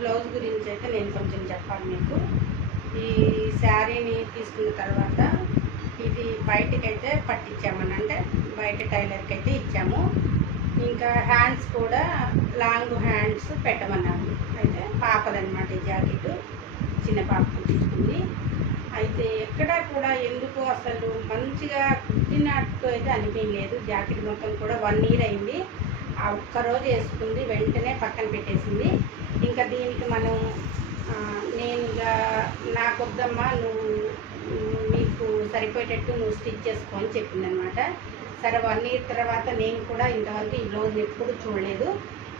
Blouse గురించి అయితే నేను కొంచెం చెప్పాలి మీకు. ఈ శారీని తీసుకున్న తర్వాత ఇది బయటకైతే పట్టించామని అంటే బయట టైలర్కి అయితే ఇచ్చాము. ఇంకా హ్యాండ్స్ కూడా లాంగ్ హ్యాండ్స్ పెట్టమన్నాము అయితే పాపదనమాట ఈ జాకెట్ చిన్న పాపకు తీసుకుంది. అయితే ఎక్కడా కూడా ఎందుకు అసలు మంచిగా కుట్టినట్టు అయితే అనిపించలేదు. జాకెట్ మొత్తం కూడా వన్ ఇయర్ అయింది. ఆ ఒక్కరోజు వేసుకుంది వెంటనే పక్కన పెట్టేసింది. ఇంకా దీనికి మనం నేను నాకు వద్దమ్మా నువ్వు నువ్వు నీకు సరిపోయేటట్టు నువ్వు స్టిచ్ చేసుకో అని చెప్పింది అనమాట సరే వన్ ఇయర్ తర్వాత నేను కూడా ఇంతవరకు ఈ బ్లౌజ్ ఎప్పుడు చూడలేదు.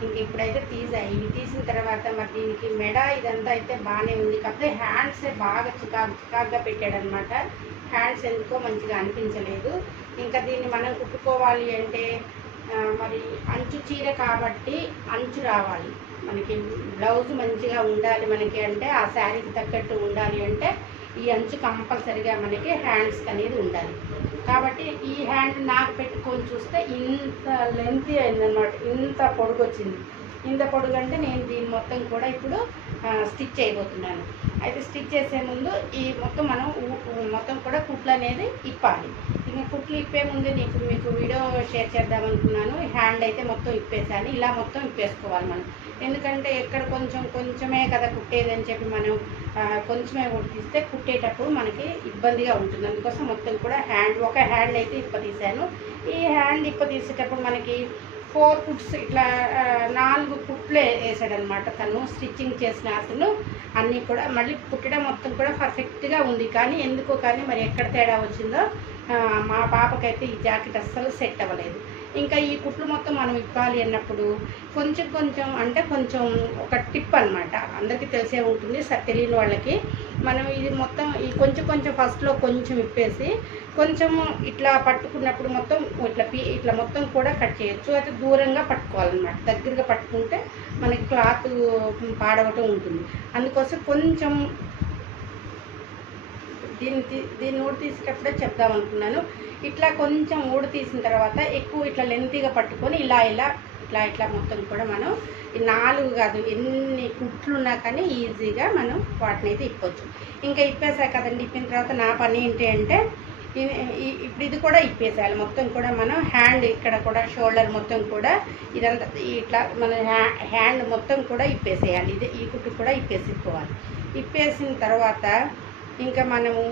ఇంక ఇప్పుడైతే తీసా. ఇవి తీసిన తర్వాత మరి దీనికి మెడ ఇదంతా అయితే బాగానే ఉంది. కాకపోతే హ్యాండ్స్ బాగా చికాకు చికాకుగా పెట్టాడనమాట. హ్యాండ్స్ ఎందుకో మంచిగా అనిపించలేదు. ఇంకా దీన్ని మనం కుట్టుకోవాలి అంటే మరి అంచు చీర కాబట్టి అంచు రావాలి. మనకి బ్లౌజ్ మంచిగా ఉండాలి మనకి అంటే ఆ శారీకి తగ్గట్టు ఉండాలి అంటే ఈ అంచు కంపల్సరిగా మనకి హ్యాండ్స్ అనేది ఉండాలి. కాబట్టి ఈ హ్యాండ్ నాకు పెట్టుకొని చూస్తే ఇంత లెంత్ అయిందనమాట ఇంత పొడుగు వచ్చింది ఇంత పొడుగు అంటే నేను దీన్ని మొత్తం కూడా ఇప్పుడు స్టిచ్ చేయబోతున్నాను అయితే స్టిచ్ చేసే ముందు ఈ మొత్తం మనం మొత్తం కూడా కుట్లు అనేది ఇప్పాలి. ఇంకా కుట్లు ఇప్పే ముందు నీకు మీకు వీడియో షేర్ చేద్దాం అనుకున్నాను. హ్యాండ్ అయితే మొత్తం ఇప్పేసాను ఇలా మొత్తం ఇప్పేసుకోవాలి మనం. ఎందుకంటే ఎక్కడ కొంచెం కొంచెమే కదా కుట్టేది అని చెప్పి మనం కొంచెమే కుట్టిస్తే కుట్టేటప్పుడు మనకి ఇబ్బందిగా ఉంటుంది. అందుకోసం మొత్తం కూడా హ్యాండ్ ఒక హ్యాండ్ అయితే ఇప్ప తీసాను ఈ హ్యాండ్ ఇప్ప తీసేటప్పుడు మనకి ఫోర్ కుట్స్ ఇట్లా నాలుగు కుట్లు వేసాడనమాట తను. స్టిచ్చింగ్ చేసిన అతను. అన్నీ కూడా మళ్ళీ కుట్టడం మొత్తం కూడా పర్ఫెక్ట్గా ఉంది. కానీ ఎందుకో కానీ మరి ఎక్కడ తేడా వచ్చిందో మా పాపకైతే ఈ జాకెట్ అస్సలు సెట్ అవ్వలేదు. ఇంకా ఈ కుట్లు మొత్తం మనం ఇప్పాలి అన్నప్పుడు కొంచెం కొంచెం అంటే కొంచెం ఒక టిప్ అనమాట అందరికీ తెలిసే ఉంటుంది తెలియని వాళ్ళకి. మనం ఇది మొత్తం ఈ కొంచెం కొంచెం ఫస్ట్లో కొంచెం ఇప్పేసి కొంచెం ఇట్లా పట్టుకున్నప్పుడు మొత్తం ఇట్లా పీ ఇట్లా మొత్తం కూడా కట్ చేయొచ్చు. అయితే దూరంగా పట్టుకోవాలన్నమాట. దగ్గరగా పట్టుకుంటే మనకి క్లాత్ పాడవటం ఉంటుంది. అందుకోసం కొంచెం దీన్ని దీన్ని ఊడి తీసేటప్పుడే చెప్దాం అనుకున్నాను. ఇట్లా కొంచెం ఊడి తీసిన తర్వాత ఎక్కువ ఇట్లా లెంతీగా పట్టుకొని ఇలా ఇలా ఇట్లా ఇట్లా మొత్తం కూడా మనం నాలుగు కాదు ఎన్ని కుట్లు ఉన్నా కానీ ఈజీగా మనం వాటిని అయితే ఇప్పొచ్చు. ఇంకా ఇప్పేసా కదండి ఇప్పిన తర్వాత నా పని ఏంటి అంటే ఇప్పుడు ఇది కూడా ఇప్పేసేయాలి. మొత్తం కూడా మనం హ్యాండ్ ఇక్కడ కూడా షోల్డర్ మొత్తం కూడా ఇదంతా ఇట్లా మన హ్యాండ్ మొత్తం కూడా ఇప్పేసేయాలి. ఇది ఈ కుట్టు కూడా ఇప్పేసిపోవాలి. ఇప్పేసిన తర్వాత ఇంకా మనము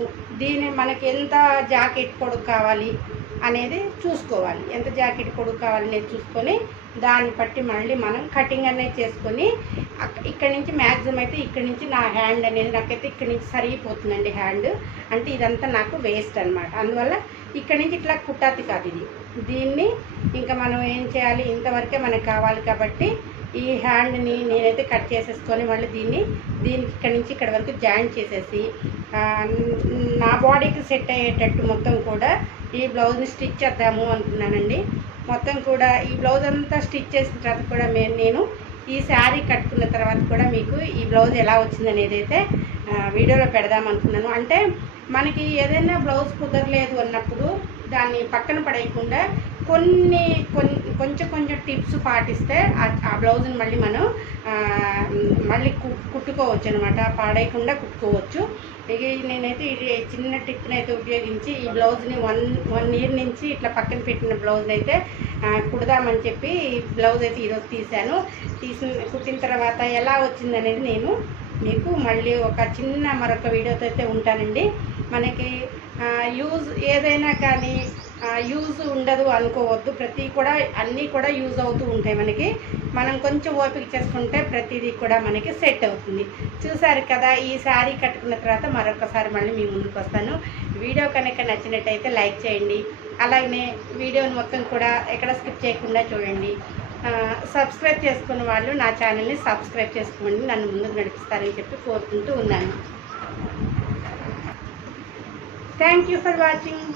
దీని మనకి ఎంత జాకెట్ పొడుగు కావాలి అనేది చూసుకోవాలి. ఎంత జాకెట్ పొడుగు కావాలి అనేది చూసుకొని దాన్ని బట్టి మళ్ళీ మనం కటింగ్ అనేది చేసుకొని ఇక్కడ ఇక్కడి నుంచి మ్యాక్సిమం అయితే ఇక్కడి నుంచి నా హ్యాండ్ అనేది నాకైతే ఇక్కడి నుంచి సరిగిపోతుందండి హ్యాండ్. అంటే ఇదంతా నాకు వేస్ట్ అనమాట అందువల్ల ఇక్కడి నుంచి ఇట్లా కుట్టాతి కాదు ఇది. దీన్ని ఇంకా మనం ఏం చేయాలి? ఇంతవరకే మనకు కావాలి కాబట్టి ఈ హ్యాండ్ని నేనైతే కట్ చేసేసుకొని మళ్ళీ దీన్ని దీనికి ఇక్కడ నుంచి ఇక్కడ వరకు జాయిన్ చేసేసి నా బాడీకి సెట్ అయ్యేటట్టు మొత్తం కూడా ఈ బ్లౌజ్ని స్టిచ్ చేద్దాము అనుకున్నానండి మొత్తం కూడా ఈ బ్లౌజ్ అంతా స్టిచ్ చేసిన తర్వాత కూడా మే- నేను ఈ శారీ కట్టుకున్న తర్వాత కూడా మీకు ఈ బ్లౌజ్ ఎలా వచ్చింది అనేది అయితే వీడియోలో పెడదాం అనుకున్నాను. అంటే మనకి ఏదైనా బ్లౌజ్ కుదరలేదు అన్నప్పుడు దాన్ని పక్కన పడేయకుండా కొన్ని కొంచెం కొంచెం టిప్స్ పాటిస్తే ఆ- బ్లౌజ్ని మళ్ళీ మనం మళ్ళీ కు కుట్టుకోవచ్చు అనమాట పాడేయకుండా కుట్టుకోవచ్చు. ఇక నేనైతే ఇది చిన్న టిప్ని అయితే ఉపయోగించి ఈ బ్లౌజ్ని వన్ వన్ ఇయర్ నుంచి ఇట్లా పక్కన పెట్టిన బ్లౌజ్ అయితే కుడదామని చెప్పి బ్లౌజ్ అయితే ఈరోజు తీశాను. తీసిన కుట్టిన తర్వాత ఎలా వచ్చిందనేది నేను మీకు మళ్ళీ ఒక చిన్న మరొక వీడియోతో అయితే ఉంటానండి. మనకి యూజ్ ఏదైనా కానీ యూజ్ ఉండదు అనుకోవద్దు. ప్రతి కూడా అన్నీ కూడా యూజ్ అవుతూ ఉంటాయి మనకి. మనం కొంచెం ఓపిక చేసుకుంటే ప్రతిదీ కూడా మనకి సెట్ అవుతుంది. చూసారు కదా ఈ శారీ కట్టుకున్న తర్వాత మరొకసారి మళ్ళీ మీ ముందుకు వస్తాను. వీడియో కనుక నచ్చినట్టయితే లైక్ చేయండి. అలాగే వీడియోని మొత్తం కూడా ఎక్కడ స్కిప్ చేయకుండా చూడండి. సబ్స్క్రైబ్ చేసుకున్న వాళ్ళు నా ఛానల్ని సబ్స్క్రైబ్ చేసుకోండి నన్ను ముందుకు నడిపిస్తారని చెప్పి కోరుకుంటూ ఉన్నాను. Thank you for watching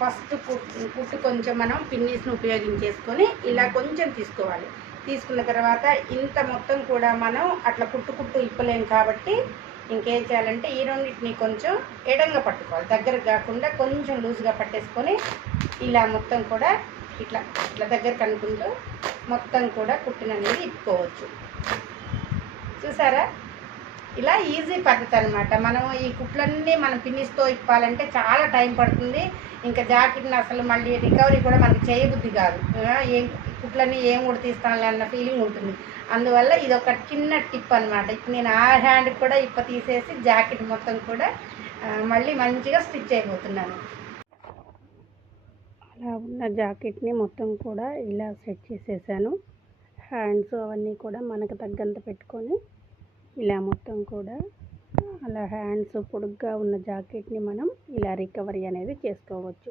first కుట్టు కుట్టు కొంచెం మనం పిన్నీస్ని ఉపయోగించేసుకొని ఇలా కొంచెం తీసుకోవాలి. తీసుకున్న తర్వాత ఇంత మొత్తం కూడా మనం అట్లా కుట్టు కుట్టు ఇప్పలేం కాబట్టి ఇంకేం చేయాలంటే ఈ రెండింటిని కొంచెం ఎడంగా పట్టుకోవాలి. దగ్గర కాకుండా కొంచెం లూజ్గా పట్టేసుకొని ఇలా మొత్తం కూడా ఇట్లా ఇట్లా దగ్గర కనుక్కుంటూ మొత్తం కూడా కుట్టుననేది ఇప్పుకోవచ్చు. చూసారా? ఇలా ఈజీ పద్ధతి అనమాట మనం ఈ కుట్లన్నీ మనం ఫినిష్తో ఇప్పాలంటే చాలా టైం పడుతుంది. ఇంకా జాకెట్ని అసలు మళ్ళీ రికవరీ కూడా మనకి చేయబుద్ధి కాదు. ఏం కుట్లన్నీ ఏం కూడా తీస్తానులే అన్న ఫీలింగ్ ఉంటుంది. అందువల్ల ఇది ఒక చిన్న టిప్ అనమాట ఇప్పుడు నేను ఆ హ్యాండ్ కూడా ఇప్ప తీసేసి జాకెట్ మొత్తం కూడా మళ్ళీ మంచిగా స్టిచ్ అయిపోతున్నాను. అలా ఉన్న జాకెట్ని మొత్తం కూడా ఇలా సెట్ చేసేసాను. హ్యాండ్స్ అవన్నీ కూడా మనకు తగ్గంత పెట్టుకొని ఇలా మొత్తం కూడా అలా హ్యాండ్స్ పొడుగ్గా ఉన్న జాకెట్ని మనం ఇలా రికవరీ అనేది చేసుకోవచ్చు.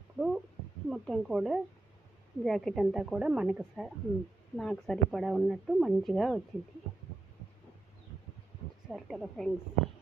ఇప్పుడు మొత్తం కూడా జాకెట్ అంతా కూడా మనకు స- నాకు సరిపడా ఉన్నట్టు మంచిగా వచ్చింది. చూసారు కదా ఫ్రెండ్స్?